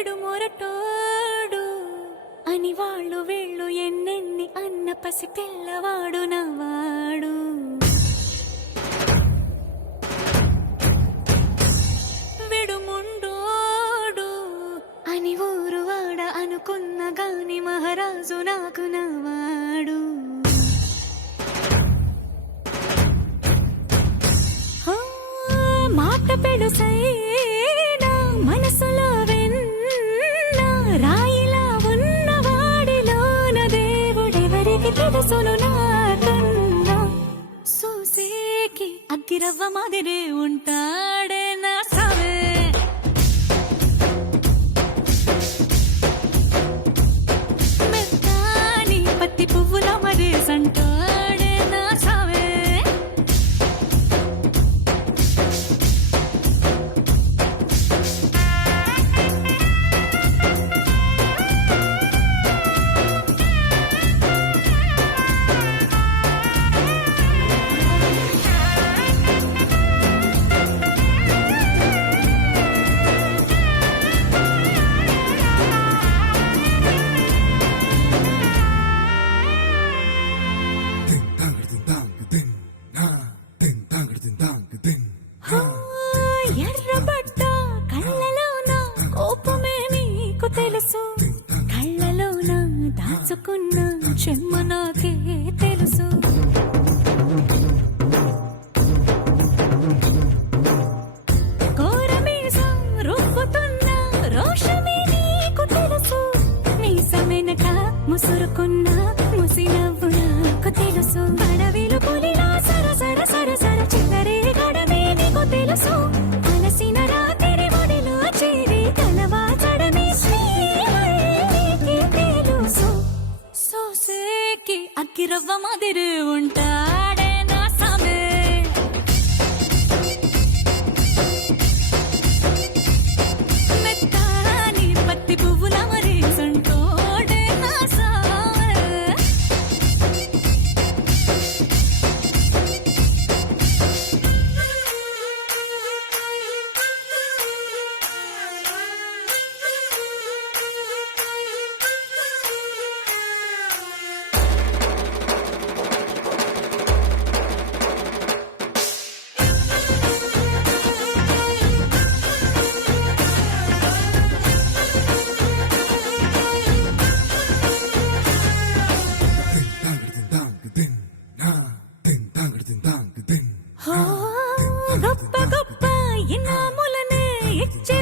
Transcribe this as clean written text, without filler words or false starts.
విడు మొరటోడు అని వాళ్ళు వీళ్ళు ఎన్నెన్ని అన్న పసి పిల్లవాడు నవ్వాడు. విడు ముండోడు అని ఊరు వాడ అనుకున్న గాని మహారాజు నాకు నవ్వాడు. మాట పెడుసైనా మనసులో వెన్న రాయిలా ఉన్నవాడిలోన దేవుడెవరికి తెలుసును నాకన్నా. సూసేకి అగ్గిరవ్వ మాదిరే ఉంటాడే నా సావే. మెత్తాని పత్తి పువ్వుల మరేసంటాడే నా సావే. ఎర్రబడ్డ కళ్ళలోన కోపమే నీకు తెలుసు, కళ్ళలోన దాచుకున్న చెమ్మ నాకే తెలుసు. కోరమీసం రుబ్బుతున్న రోషమే నీకు తెలుసు, మీసమెనక ముసురుకున్న ముసినవ్వు నాకు తెలుసు. అడవిలు పులిలా సరసర సరసర చిల్లరే గడమే నీకు తెలుసు, అలసిన రాత్రి ఒడిలో చేరి కలవాచడమే శ్రీహరికి తెలుసు. సోసేకి అగ్గిరవ్వ మాదిరి ఉంటాడే నా సామే. మెత్తాని పత్తి పువ్వుల మరేసంటోడే నా సామే. గొప్ప గొప్ప ఇనాములనే ఇచ్చే